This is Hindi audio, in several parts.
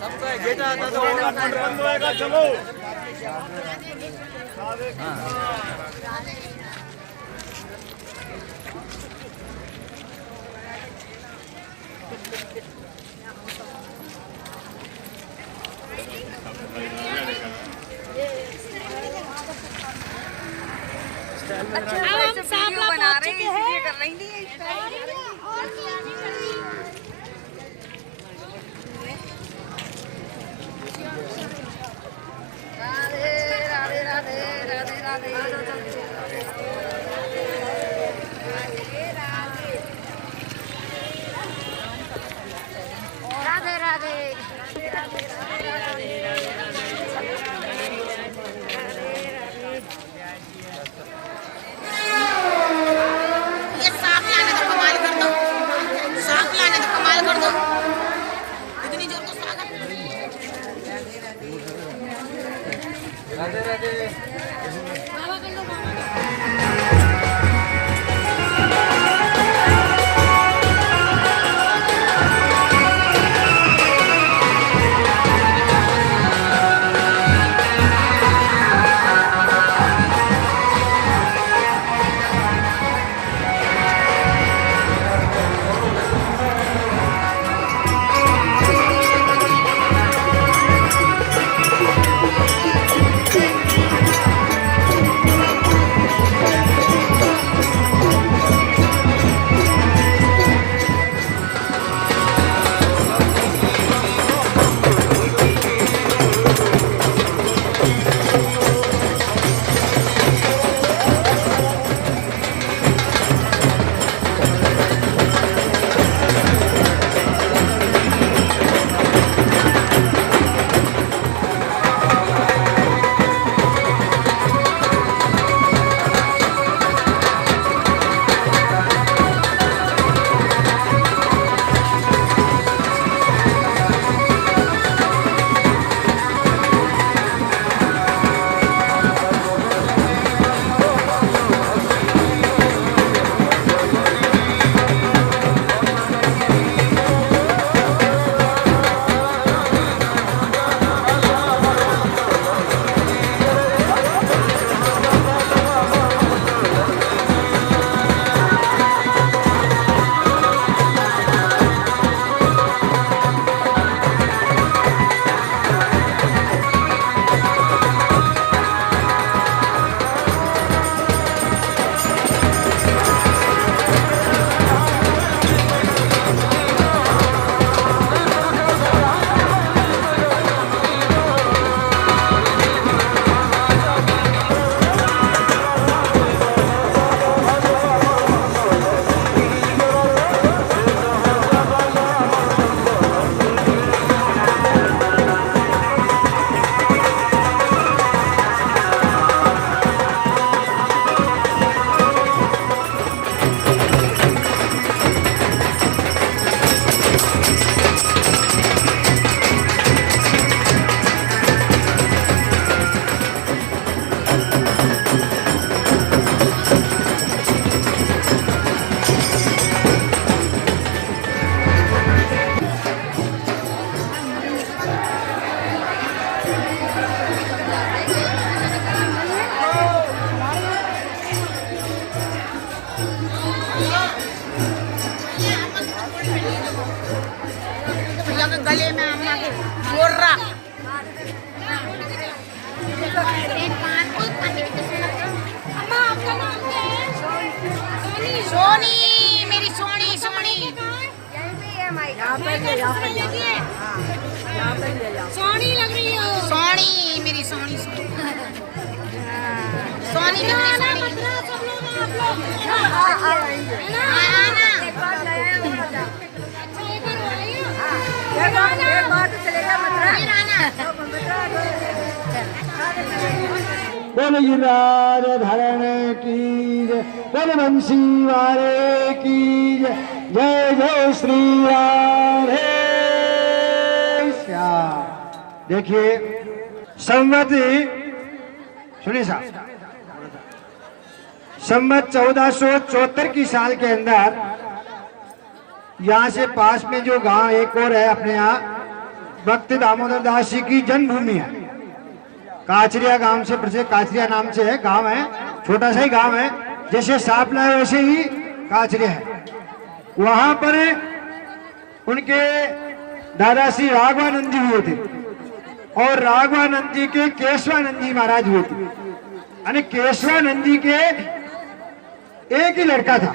सबका बेटा था तो बंद होएगा। चलो अच्छा हम सामला बना रहे हैं इसलिए कर रही नहीं है। राधे राधे राधे राधे राधे राधे राधे राधे राधे। गले में अम्मा के जोड़ रहा सोनी मेरी सोनी सोनी सोनी लग रही है सोनी मेरी सोनी सोनी लग रही बोल गिरनार धरण की जय, बोल बंसी वाले की जय, जय जय श्री राधे श्याम। देखिए संगति सुनिए साहब, संवत 1474 की साल के अंदर यहाँ से पास में जो गांव एक और है अपने यहाँ भक्त दामोदर दास जी की जन्मभूमि है। काचरिया गांव से प्रसिद्ध, काचरिया नाम से है गांव है, छोटा सा ही गांव है, जैसे सापला है वैसे ही काचरिया है। वहां पर उनके दादा श्री राघवानंद जी हुए थे और राघवानंद जी के केशवानंद जी महाराज हुए थे। यानी केशवानंद जी के एक ही लड़का था,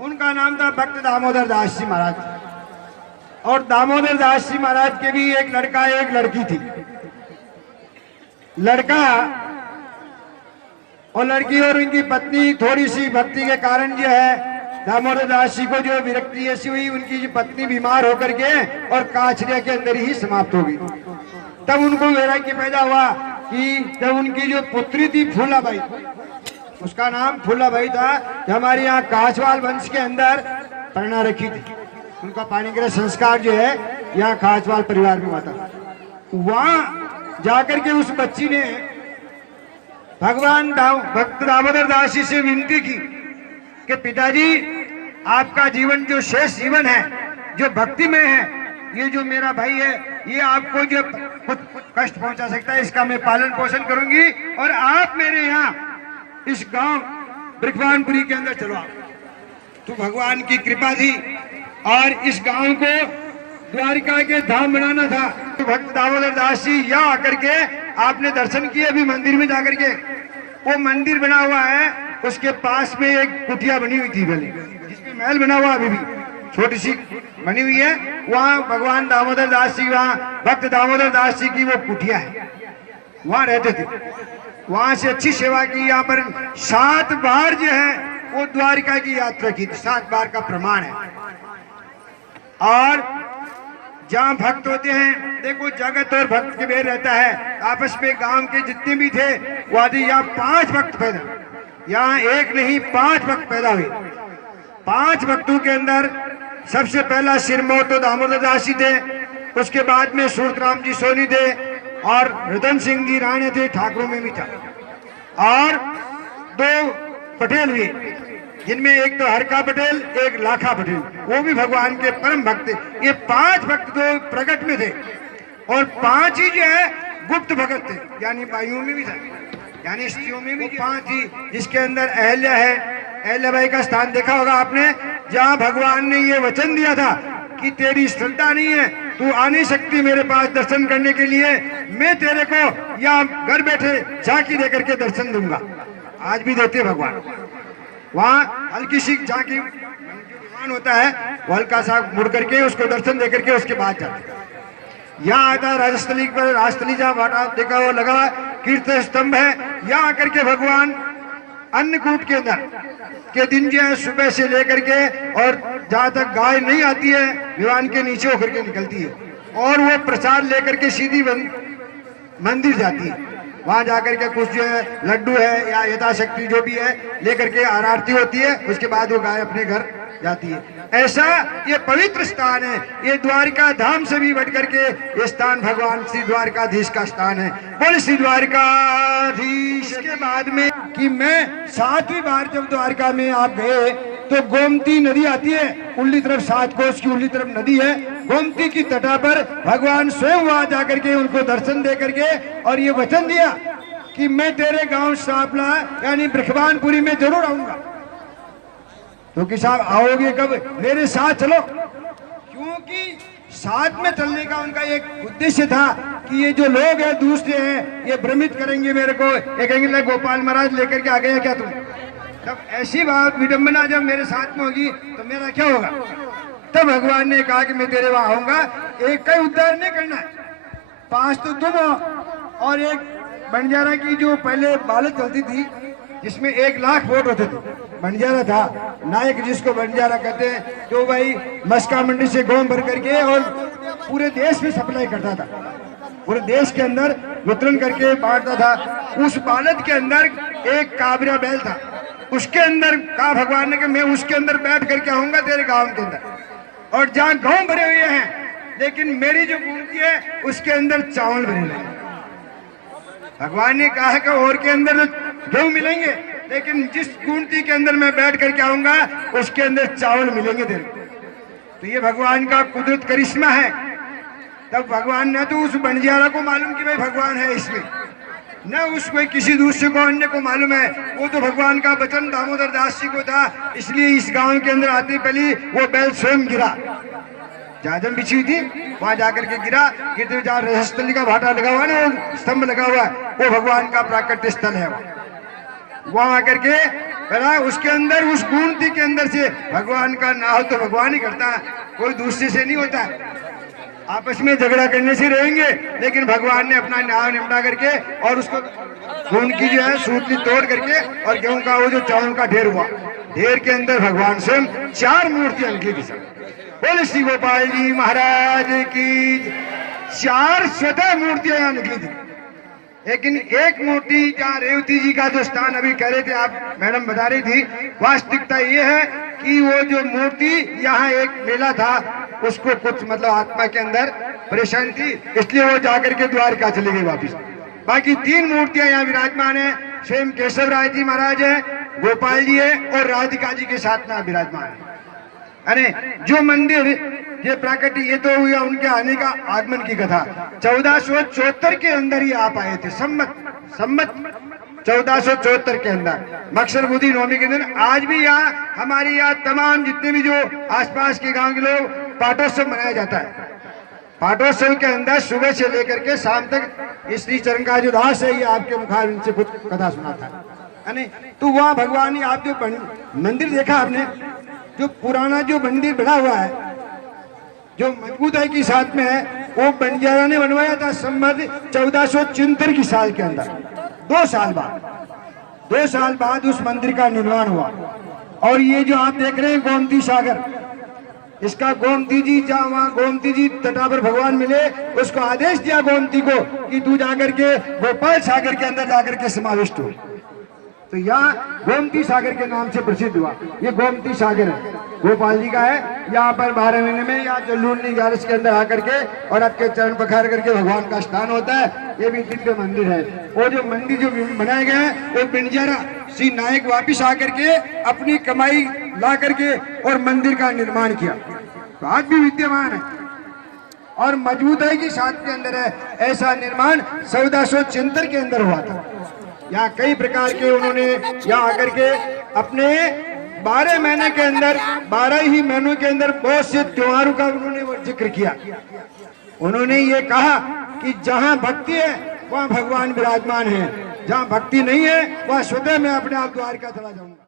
उनका नाम था भक्त दामोदर दास जी महाराज। और दामोदर दास जी महाराज के भी एक लड़का एक लड़की थी। लड़का और लड़की और उनकी पत्नी थोड़ी सी भक्ति के कारण जो है दामोदर दास जी को जो विरक्ति ऐसी हुई, उनकी जो पत्नी बीमार होकर के और काचरिया के अंदर ही समाप्त हो गई। तब उनको वैराग्य पैदा हुआ कि जब उनकी जो पुत्री थी फूलाबाई, उसका नाम फूलाबाई था, जो हमारे यहाँ काछवाल वंश के अंदर प्रणा रखी थी। उनका पाणिग्रह संस्कार जो है यहाँ काछवाल परिवार में हुआ था। वहां जाकर के उस बच्ची ने भगवान भक्त दामोदर दास जी से विनती की कि पिताजी, आपका जीवन जो शेष जीवन है, जो भक्ति में है, ये जो मेरा भाई है, ये आपको जो कुछ कष्ट पहुंचा सकता है, इसका मैं पालन पोषण करूंगी और आप मेरे यहाँ इस गांव ब्रिखवानपुरी के अंदर चलो। तो भगवान की कृपा थी और इस गांव को द्वारिका के धाम बनाना था। तो भक्त दामोदर दास जी यहाँ आकर के आपने दर्शन किए अभी मंदिर में जाकर के, वो मंदिर बना हुआ है, उसके पास में एक कुटिया बनी हुई थी पहले, जिसमें महल बना हुआ अभी भी छोटी सी बनी हुई है। वहाँ भगवान दामोदर दास जी, वहाँ भक्त दामोदर दास जी की वो कुटिया है, वहाँ रहते थे। वहां से अच्छी सेवा की। यहाँ पर 7 बार जो है वो द्वारिका की यात्रा की थी, 7 बार का प्रमाण है। और जहाँ भक्त होते हैं, देखो जगत और भक्त के भेद रहता है, आपस में गांव के जितने भी थे वो आदि यहाँ 5 भक्त पैदा, यहाँ एक नहीं 5 भक्त पैदा हुए। 5 भक्तों के अंदर सबसे पहला सिरमौर तो दामोदर दास जी थे, उसके बाद में सूरतराम जी सोनी थे और रतन सिंह जी राणे थे, ठाकुरों में भी था। और 2 पटेल हुए, जिनमें एक तो हरका पटेल, एक लाखा पटेल, वो भी भगवान के परम भक्त थे। ये 5 भक्त तो प्रकट में थे और 5 ही जो है गुप्त भगत थे, यानी बाइयों में भी था, यानी स्त्रियों में भी 5 ही, जिसके अंदर अहल्या है। अहल्याबाई का स्थान देखा होगा आपने, जहाँ भगवान ने ये वचन दिया था कि तेरी श्रद्धा नहीं है, तू आ नहीं सकती मेरे पास दर्शन करने के लिए, मैं तेरे को यहाँ घर बैठे झांकी देकर के दर्शन दूंगा। आज भी देते भगवान। वहाँ हल्की सी झांकी विमान होता है, वो हल्का सा मुड़ करके उसको दर्शन दे करके उसके बाद जाते। यहाँ आता है राजस्थली पर, राजस्थली जहाँ बाटा देखा वो लगा कीर्तन स्तंभ है, यहाँ आकर के भगवान अन्नकूट के अंदर के दिन जो है सुबह से लेकर के और जहाँ तक गाय नहीं आती है विमान के नीचे होकर के निकलती है और वो प्रसाद लेकर के सीधी मंदिर जाती है। वहां जाकर के कुछ जो है लड्डू है या यथाशक्ति जो भी है लेकर के आरती होती है, उसके बाद वो गाय अपने घर जाती है। ऐसा ये पवित्र स्थान है, ये द्वारिका धाम से भी बढ़ करके ये स्थान भगवान श्री द्वारकाधीश का स्थान है। बोल श्री द्वारकाधीश। के बाद में कि मैं 7वीं बार जब द्वारका में आप गए तो गोमती नदी आती है, उल्ली तरफ 7 कोस की उल्ली तरफ नदी है, गोमती की तटा पर भगवान स्वयं वहां जाकर के उनको दर्शन दे करके और ये वचन दिया कि मैं तेरे गांव सापला यानी ब्रिखवानपुरी में जरूर आऊंगा। तो कि साहब आओगे कब? मेरे साथ चलो, क्योंकि साथ में चलने का उनका एक उद्देश्य था कि ये जो लोग हैं दूसरे हैं ये भ्रमित करेंगे मेरे को, ये कहेंगे गोपाल महाराज लेकर के आ गए क्या तुम। तब ऐसी बात विडंबना जब मेरे साथ में होगी तो मेरा क्या होगा। तब भगवान ने कहा कि मैं तेरे वहां आऊंगा, एक का उद्धार नहीं करना है, 5 तो तुम हो और एक बंजारा की जो पहले बालक चलती थी जिसमें 1 लाख वोट होते थे, बंजारा था नायक जिसको बंजारा कहते हैं, जो भाई मस्का मंडी से गेहूं भर करके और पूरे देश में सप्लाई करता था, पूरे देश के अंदर वितरण करके बांटता था। उस बालक के अंदर एक काबरा बैल था, उसके अंदर कहा भगवान ने कि मैं उसके अंदर बैठ करके आऊंगा तेरे गांव के अंदर, और जहाँ गेहूं भरे हुए हैं लेकिन मेरी जो मूर्ति है उसके अंदर चावल भरे हुए। भगवान ने कहा कि और के अंदर गेहूं मिलेंगे लेकिन जिस गुमती के अंदर मैं बैठ करके आऊंगा उसके अंदर चावल मिलेंगे तेरे को। तो ये भगवान का कुदरत करिश्मा है। तब भगवान ने तो उस बंजारा को मालूम कि भाई भगवान है इसमें, न उसको किसी दूसरे को अन्य को मालूम है। वो तो भगवान का वचन दामोदर दास जी को था, इसलिए इस गांव के अंदर आते पहले वो बैल स्वयं गिरा, जाजम बिछी हुई थी वहां जाकर के गिरा। गिरते जहाँ रहस्थली का भाटा लगा हुआ है ना, स्तंभ लगा हुआ है, वो भगवान का प्राकट्य स्थल है। वहां आकर के बना उसके अंदर उस गुमती के अंदर से भगवान का नाम तो भगवान ही करता है, कोई दूसरे से नहीं होता है। आपस में झगड़ा करने से रहेंगे, लेकिन भगवान ने अपना नाम निपटा करके और उसको खून की जो है सूतली तोड़ करके और गेहूं का वो जो चावल का ढेर हुआ, ढेर के अंदर भगवान स्वयं 4 मूर्तियां निकली थी। सब बोले श्री गोपाल जी महाराज की 4 स्वतः मूर्तियां यहाँ निकली थी। लेकिन एक मूर्ति जहाँ रेवती जी का जो स्थान अभी कह रहे थे आप, मैडम बता रही थी, वास्तविकता ये है कि वो जो मूर्ति यहाँ एक मेला था, उसको कुछ मतलब आत्मा के अंदर परेशानी थी, इसलिए वो जाकर के द्वारका चले गए वापिस। बाकी 3 मूर्तियां यहाँ विराजमान है। स्वयं केशव राय जी महाराज है, गोपाल जी है और राधिका जी के साथ में विराजमान है। अरे जो मंदिर ये प्राकृतिक, ये तो हुआ उनके आने का आगमन की कथा। 1474 के अंदर ही आप आए थे, सम्मत 1474 के अंदर मक्सर बुद्धि नवमी के दिन। आज भी यहाँ हमारे यहाँ तमाम जितने भी जो आसपास के गांव के लोग पाटोत्सव मनाया जाता है। पाटोत्सव के अंदर सुबह से लेकर के शाम तक इस श्री चरण का जो दास है, ये आपके मुखार से कुछ कथा सुनाता है। तो वहाँ भगवान, आप जो मंदिर देखा आपने, जो पुराना जो मंदिर बना हुआ है, जो मजबूताई के साथ में है, वो बंजारा ने बनवाया था संवत 1474 की साल के अंदर। 2 साल बाद उस मंदिर का निर्माण हुआ। और ये जो आप देख रहे हैं गोमती सागर, इसका गोमती जी, जहाँ वहाँ गोमती जी तटा पर भगवान मिले, उसको आदेश दिया गोमती को कि तू जाकर के गोपाल सागर के अंदर जाकर के समाविष्ट हो। तो यहाँ गोमती सागर के नाम से प्रसिद्ध हुआ। ये गोमती सागर है, गोपाल जी का है। यहाँ पर 12 महीने में या जल्लूनी 11 के अंदर आकर के और आपके चरण पखार करके भगवान का स्नान होता है। ये भी दिव्य मंदिर है। वो जो मंदिर जो बनाए गए हैं, वो बंजारा श्री नायक वापिस आकर के अपनी कमाई ला करके और मंदिर का निर्माण किया। तो आज भी विद्यमान है और मजबूताई के साथ के अंदर है। ऐसा निर्माण 1474 के अंदर हुआ था। यहाँ कई प्रकार के उन्होंने यहाँ आकर के अपने 12 महीने के अंदर, 12 ही महीनों के अंदर बहुत से त्योहारों का उन्होंने जिक्र किया। उन्होंने ये कहा कि जहाँ भक्ति है वहाँ भगवान विराजमान है, जहाँ भक्ति नहीं है वहाँ स्वतः मैं अपने आप द्वारका चला जाऊंगा।